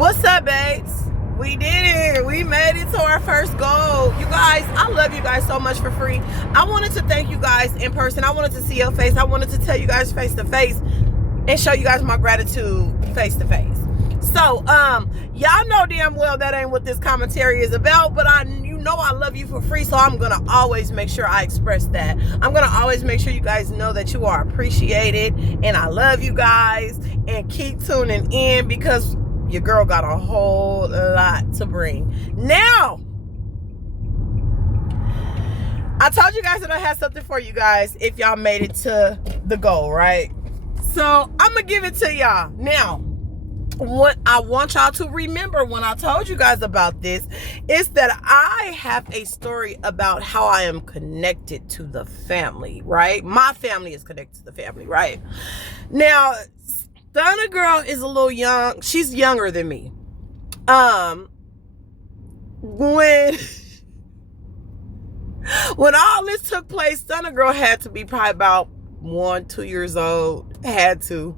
What's up, babes? We did it. We made it to our first goal. You guys, I love you guys so much for free. I wanted to thank you guys in person. I wanted to see your face. I wanted to tell you guys face to face and show you guys my gratitude face to face. So, y'all know damn well that ain't what this commentary is about, but you know I love you for free, so I'm gonna always make sure I express that. I'm gonna always make sure you guys know that you are appreciated, and I love you guys, and keep tuning in because your girl got a whole lot to bring. Now, I told you guys that I had something for you guys if y'all made it to the goal, right? So I'm gonna give it to y'all. Now, what I want y'all to remember when I told you guys about this is that I have a story about how I am connected to the family, right? My family is connected to the family, right? Now, Stunna girl is a little young. She's younger than me. When all this took place, Stunna girl had to be probably about 1-2 years old. Had to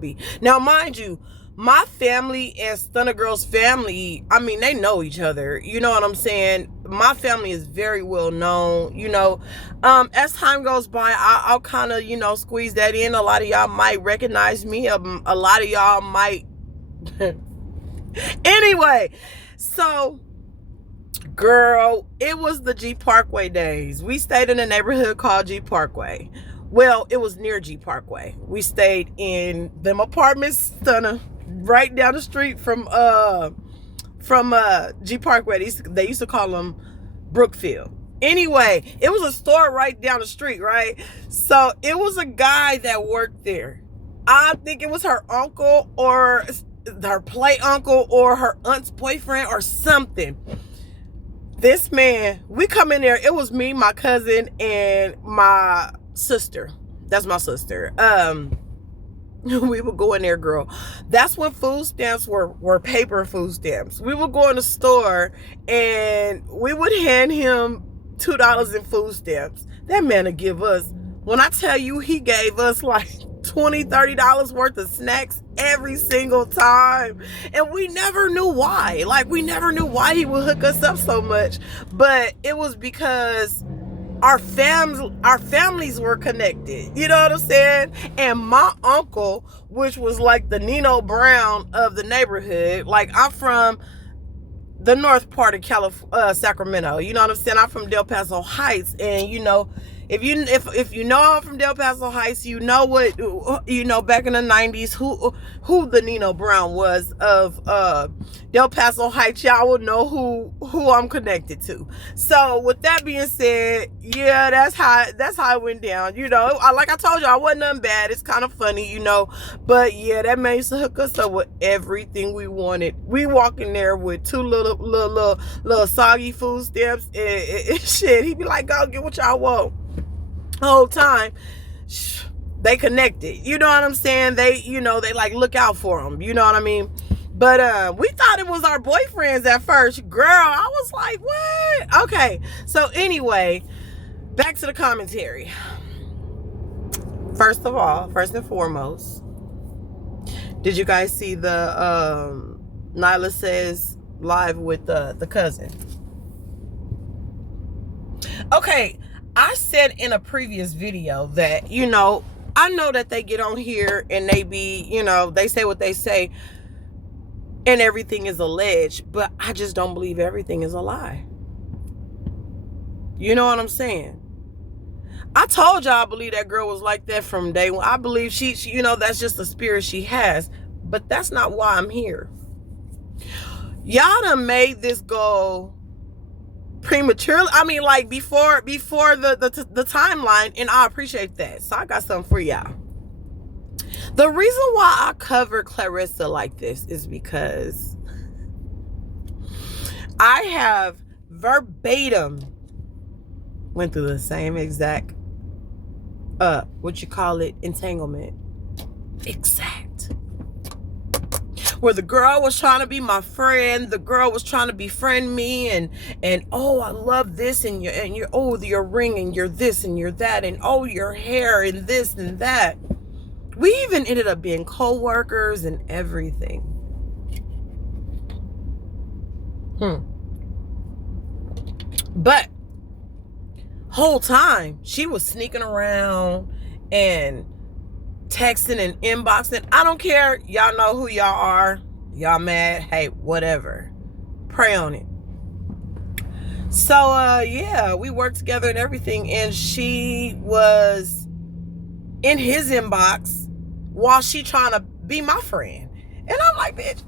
be. Now, mind you, my family and Stunna girl's family, I mean, they know each other. You know what I'm saying? My family is very well known. You know, as time goes by, I'll kind of, squeeze that in. A lot of y'all might recognize me. A lot of y'all might. Anyway, so, girl, it was the G Parkway days. We stayed in a neighborhood called G Parkway. Well, it was near G Parkway. We stayed in them apartments, Stunna, right down the street from G Parkway. They used to call them Brookfield. Anyway, it was a store right down the street, right? So it was a guy that worked there. I think it was her uncle or her play uncle or her aunt's boyfriend or something. This man, we come in there. It was me, my cousin, and my sister. That's my sister. We would go in there, girl. That's when food stamps were paper food stamps. We would go in the store and we would hand him $2 in food stamps. That man would give us, when I tell you, he gave us like $20-$30 worth of snacks every single time, and we never knew why. Like, we never knew why he would hook us up so much, but it was because our families were connected. You know what I'm saying? And my uncle, which was like the Nino Brown of the neighborhood, like, I'm from the north part of Sacramento. You know what I'm saying? I'm from Del Paso Heights, and if you know I'm from Del Paso Heights, you know what, back in the 90s, who the Nino Brown was of Del Paso Heights. Y'all will know who I'm connected to. So with that being said, yeah, that's how it went down. Like I told you, I wasn't nothing bad. It's kind of funny, but yeah, that man used to hook us up with everything we wanted. We walk in there with two little soggy food stamps and shit. He'd be like, go get what y'all want. Whole time they connected. You know what I'm saying? They like look out for them. You know what I mean? But we thought it was our boyfriends at first. Girl, I was like, what? Okay. So anyway, back to the commentary. First and foremost, did you guys see the Nyla Says live with the cousin? Okay. I said in a previous video that, I know that they get on here and they be, they say what they say and everything is alleged, but I just don't believe everything is a lie. You know what I'm saying? I told y'all I believe that girl was like that from day one. I believe she that's just the spirit she has, but that's not why I'm here. Y'all done made this goal prematurely. I mean, like before the timeline, and I appreciate that. So I got something for y'all. The reason why I cover Claressa like this is because I have verbatim went through the same exact entanglement. Exact. Where the girl was trying to be my friend, the girl was trying to befriend me, and oh, I love this, and your oh, your ring, and you're this and you're that, and oh, your hair, and this and that. We even ended up being co-workers and everything. But whole time she was sneaking around and texting and inboxing. I don't care. Y'all know who y'all are. Y'all mad? Hey, whatever. Pray on it. So yeah, we worked together and everything, and she was in his inbox while she trying to be my friend. And I'm like, bitch,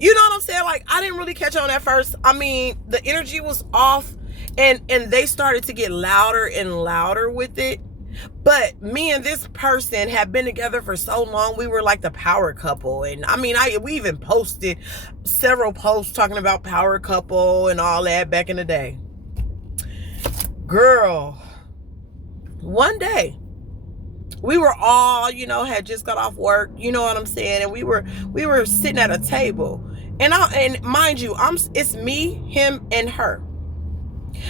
you know what I'm saying? Like, I didn't really catch on at first. I mean, the energy was off, and they started to get louder and louder with it. But me and this person have been together for so long. We were like the power couple. And I mean, we even posted several posts talking about power couple and all that back in the day. Girl, one day we were all, you know, had just got off work, you know what I'm saying? And we were sitting at a table. And mind you, it's me, him, and her.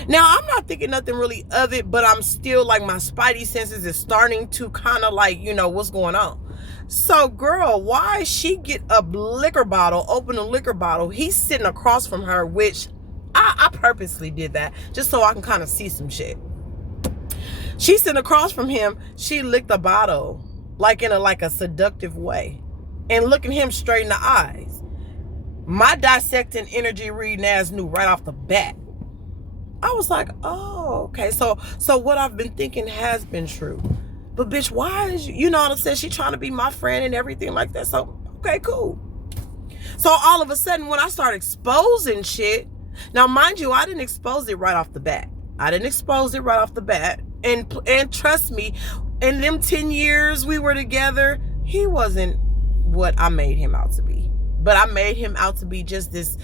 Now, I'm not thinking nothing really of it, but I'm still like, my spidey senses is starting to kind of like, you know, what's going on. So, girl, why she get a liquor bottle, open a liquor bottle? He's sitting across from her, which I purposely did that just so I can kind of see some shit. She's sitting across from him. She licked the bottle like in a seductive way and looking him straight in the eyes. My dissecting energy reading ass knew right off the bat. I was like, oh, okay. So what I've been thinking has been true. But bitch, why is you know what I'm saying? She trying to be my friend and everything like that. So, okay, cool. So all of a sudden, when I start exposing shit, now mind you, I didn't expose it right off the bat. And trust me, in them 10 years we were together, he wasn't what I made him out to be. But I made him out to be just this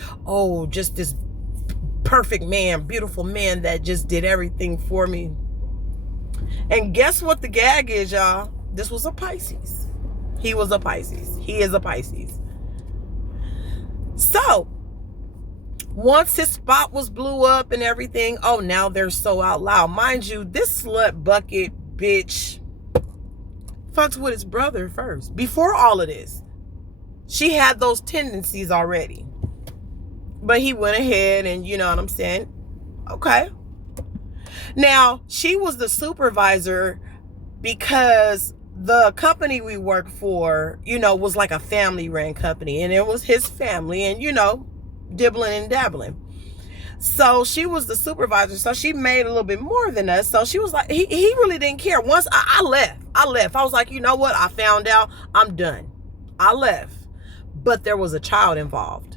perfect man, beautiful man that just did everything for me. And guess what the gag is, y'all? This was a Pisces. He was a Pisces. He is a Pisces. So once his spot was blew up and everything, oh, now they're so out loud. Mind you, this slut bucket bitch fucks with his brother first. Before all of this, she had those tendencies already. But he went ahead and, you know what I'm saying? Okay. Now, she was the supervisor because the company we worked for, you know, was like a family-ran company. And it was his family and, you know, dibbling and dabbling. So she was the supervisor. So she made a little bit more than us. So she was like, he really didn't care. Once I left. I was like, you know what? I found out. I'm done. I left. But there was a child involved.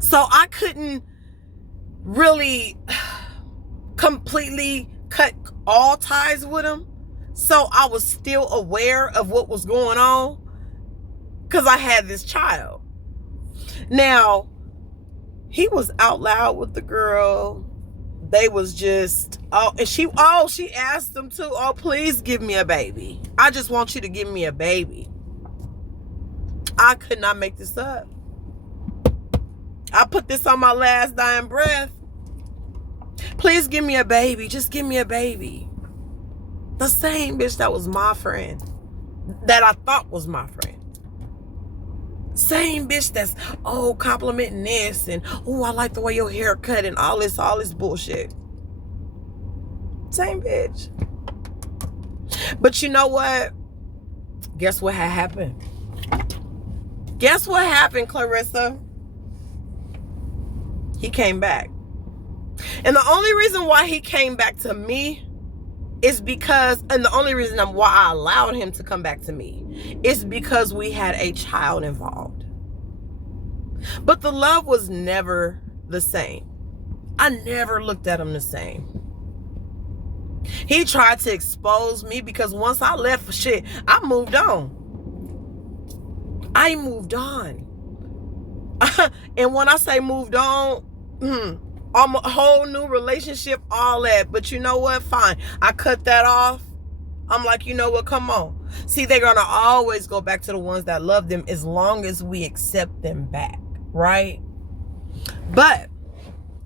So I couldn't really completely cut all ties with him. So I was still aware of what was going on because I had this child. Now, he was out loud with the girl. They was just, and she asked him to, oh, please give me a baby. I just want you to give me a baby. I could not make this up. I put this on my last dying breath. Please give me a baby. Just give me a baby. The same bitch that was my friend, that I thought was my friend. Same bitch that's, oh, complimenting this and, oh, I like the way your hair cut and all this bullshit. Same bitch. But you know what? Guess what had happened? Guess what happened, Claressa? He came back. And the only reason why he came back to me is because, and the only reason why I allowed him to come back to me is because we had a child involved. But the love was never the same. I never looked at him the same. He tried to expose me because once I left for shit, I moved on. I moved on. And when I say moved on, a whole new relationship, all that. But you know what? Fine. I cut that off. I'm like, you know what? Come on. See, they're going to always go back to the ones that love them as long as we accept them back. Right? But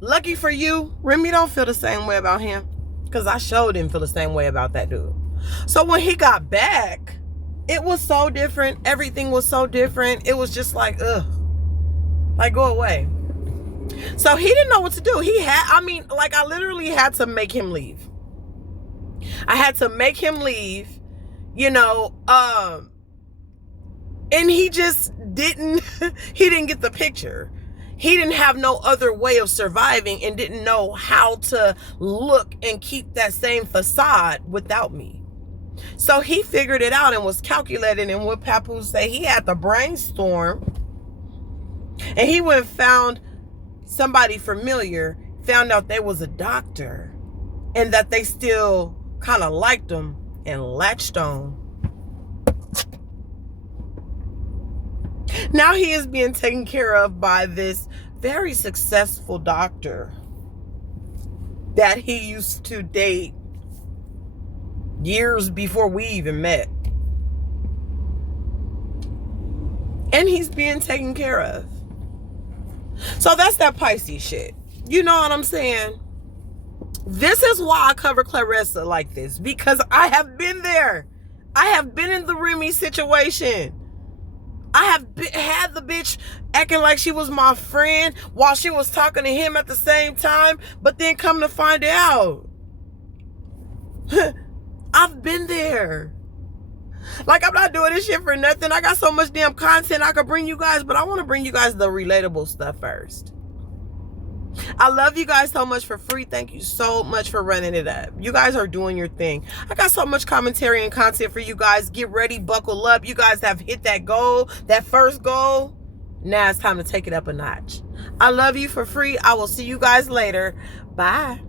lucky for you, Remy don't feel the same way about him. Because I sure didn't feel the same way about that dude. So when he got back, it was so different. Everything was so different. It was just like, ugh. Like, go away. So he didn't know what to do. I literally had to make him leave. I had to make him leave, and he just didn't, he didn't get the picture. He didn't have no other way of surviving and didn't know how to look and keep that same facade without me. So he figured it out and was calculating, and what Papoose say, he had to brainstorm, and he went and found somebody familiar, found out they was a doctor and that they still kind of liked him and latched on. Now he is being taken care of by this very successful doctor that he used to date years before we even met. And he's being taken care of. So that's that Pisces shit. You know what I'm saying? This is why I cover Claressa like this, because I have been there. I have been in the Remy situation. I have had the bitch acting like she was my friend while she was talking to him at the same time, but then come to find out, I've been there. Like, I'm not doing this shit for nothing. I got so much damn content I could bring you guys, but I want to bring you guys the relatable stuff first. I love you guys so much for free. Thank you so much for running it up. You guys are doing your thing. I got so much commentary and content for you guys. Get ready, buckle up. You guys have hit that goal, that first goal. Now it's time to take it up a notch. I love you for free. I will see you guys later. Bye.